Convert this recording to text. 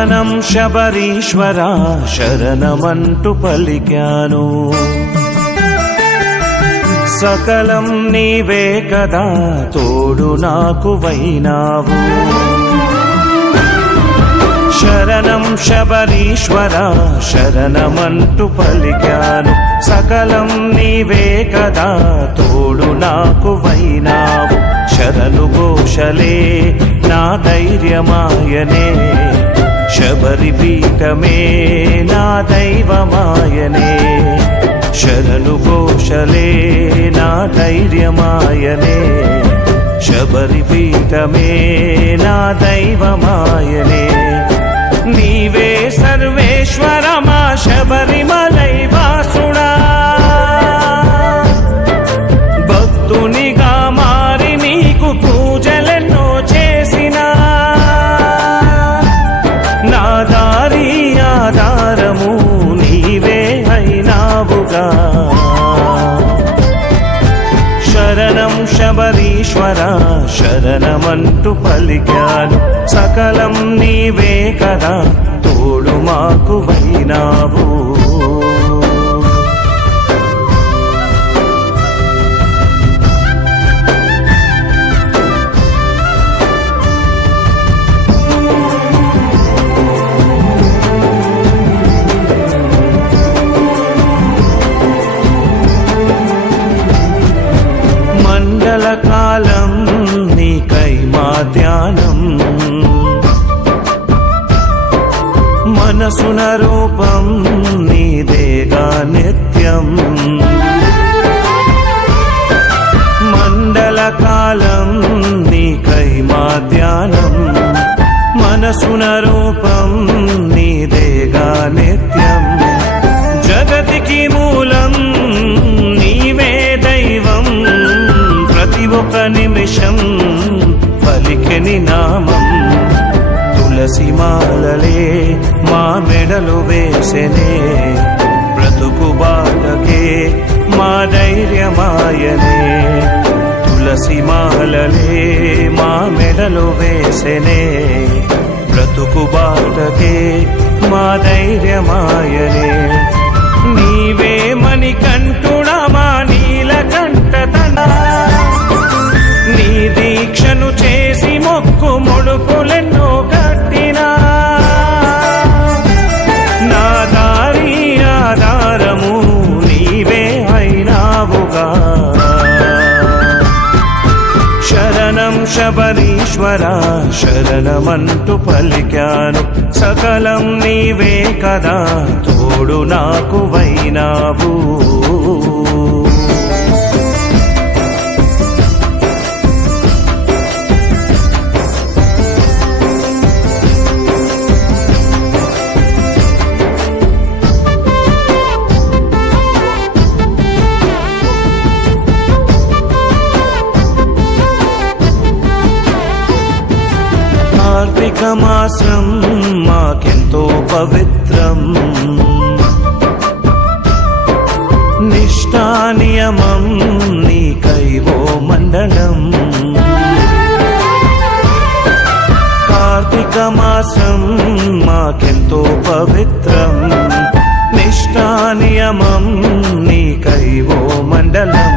శరణం శబరీశ్వర శరణమంటూ పలికాను. సకలం నీవే కదా తోడు నాకు వైనావు. శరణం శబరీశ్వర శరణమంటూ పలికాను. సకలం నీవే కదా తోడు నాకు వైనావు. శరణు ఘోషలే నా ధైర్యమాయనే, శబరి పీఠమే నా దైవమాయనే. శరణు ఘోషలే నా ధైర్యమాయనే, శబరి పీఠమే నా దైవమాయనే. నీవే సర్వేశ్వర మా శబరిమలై వాసుడా, భక్తునిగా మారి నీకు పూజలెన్నో చేసినా. నా దారి ఆధారము నీవే అయినావుగా. శరణం శబరీశ్వర శరణమంటూ పలికాను. సకలం నీవే కదా తోడు మాకు వైనావు. మండలకాలం నీకై మా ధ్యానం, మనసున రూపం నీదేగా నిత్యం. మండలకాలం నీకై మా ధ్యానం, మనసున రూపం నీదేగా నిత్యం. జగతికి మూలం నీవే దైవం, ప్రతి ఒక్క నిమిషం పలికెని నామం. తులసి మాలలే మా మెడలు వేసెనే, బ్రతుకు బాటకే మా ధైర్యమాయనే. తులసి మాలలే మా మెడలు వేసెనే, బ్రతుకు బాటకే మా ధైర్యమాయనే. నీవే మణికంఠుడా మా నీలకంఠతనా, నీ దీక్షను చేసి మొక్కు ముడుపులెన్నో కట్టినా. నా దారి ఆధారము నీవే అయినావుగా. శరణం శబరీశ్వర శరణమంటూ పలికాను. సకలం నీవే కదా తోడు నాకు వైనావు. కార్తీక మాసం మాకెంతో పవిత్రం, నిష్ఠా నియమం నీకైవో మండలం. కార్తీక మాసం మాకెంతో పవిత్రం, నిష్ఠా నియమం నీకైవో మండలం.